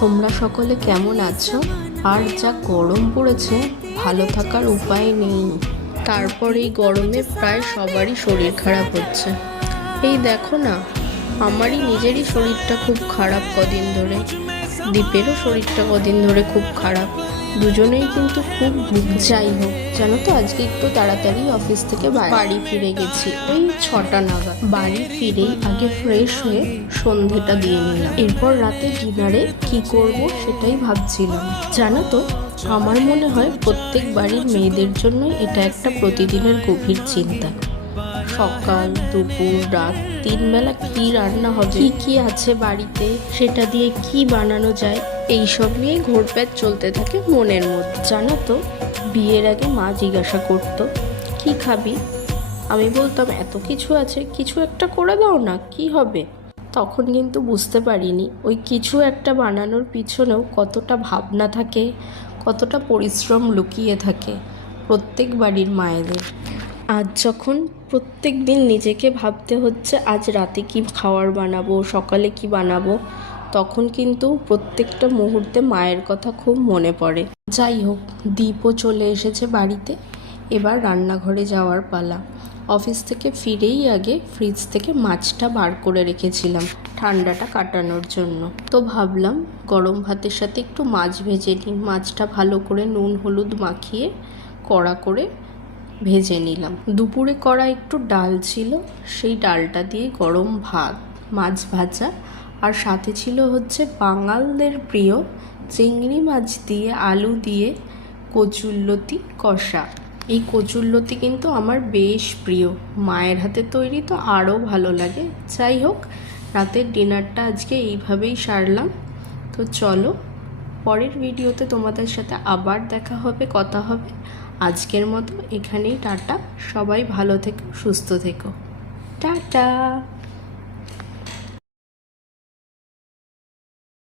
তোমরা সকলে কেমন আছো? আর যা গরম পড়েছে, ভালো থাকার উপায় নেই। তারপর এই গরমে প্রায় সবারই শরীর খারাপ হচ্ছে। এই দেখো না, আমারই নিজেরই শরীরটা খুব খারাপ কদিন ধরে, দীপেরও শরীরটা কদিন ধরে খুব খারাপ। দুজনেই কিন্তু খুব যাই হোক, জানো তো আজকে একটু তাড়াতাড়ি অফিস থেকে বাড়ি ফিরে গেছি, ওই 6টা নাগাদ। বাড়ি ফিরেই আগে ফ্রেশ হয়ে সন্ধেটা দিয়ে নিলাম। এরপর রাতে ডিনারে কি করব সেটাই ভাবছিলাম। জানো তো, আমার মনে হয় প্রত্যেক বাড়ির মেয়েদের জন্যই এটা একটা প্রতিদিনের গভীর চিন্তা। সকাল দুপুর রাত 3 বেলা কি রান্না হবে, কি আছে বাড়িতে, সেটা দিয়ে কি বানানো যায়, এইসব নিয়ে ঘোরপ্যাচ চলতে থাকে মনের মধ্যে। জানো তো, বিয়ের আগে মা জিজ্ঞাসা করতো কি খাবি, আমি বলতাম এত কিছু আছে, কিছু একটা করে দাও না, কি হবে। তখন কিন্তু বুঝতে পারিনি ওই কিছু একটা বানানোর পিছনেও কতটা ভাবনা থাকে, কতটা পরিশ্রম লুকিয়ে থাকে প্রত্যেক বাড়ির মায়েদের। আজ যখন প্রত্যেক দিন নিজেকে ভাবতে হচ্ছে আজ রাতে কি খাবার বানাবো, সকালে কি বানাবো, তখন কিন্তু প্রত্যেকটা মুহূর্তে মায়ের কথা খুব মনে পড়ে। যাই হোক, দীপও চলে এসেছে বাড়িতে, এবার রান্নাঘরে যাওয়ার পালা। অফিস থেকে ফিরেই আগে ফ্রিজ থেকে মাছটা বার করে রেখেছিলাম ঠান্ডাটা কাটানোর জন্য। তো ভাবলাম গরম ভাতের সাথে একটু মাছ ভেজে নিই। মাছটা ভালো করে নুন হলুদ মাখিয়ে কড়া করে ভেজে নিলাম। দুপুরে করা একটু ডাল ছিল, সেই ডালটা দিয়ে গরম ভাত, মাছ ভাজা, আর সাথে ছিল হচ্ছে বাঙালদের প্রিয় চিংড়ি মাছ দিয়ে আলু দিয়ে কচুরলতি কষা। এই কচুরলতি কিন্তু আমার বেশ প্রিয়, মায়ের হাতে তৈরি তো আরও ভালো লাগে। যাই হোক, রাতের ডিনারটা আজকে এইভাবেই সারলাম। তো চলো, পরের ভিডিওতে তোমাদের সাথে আবার দেখা হবে, কথা হবে। আজকের মতো এখানেই টাটা। সবাই ভালো থেকো, সুস্থ থেকো, টাটা।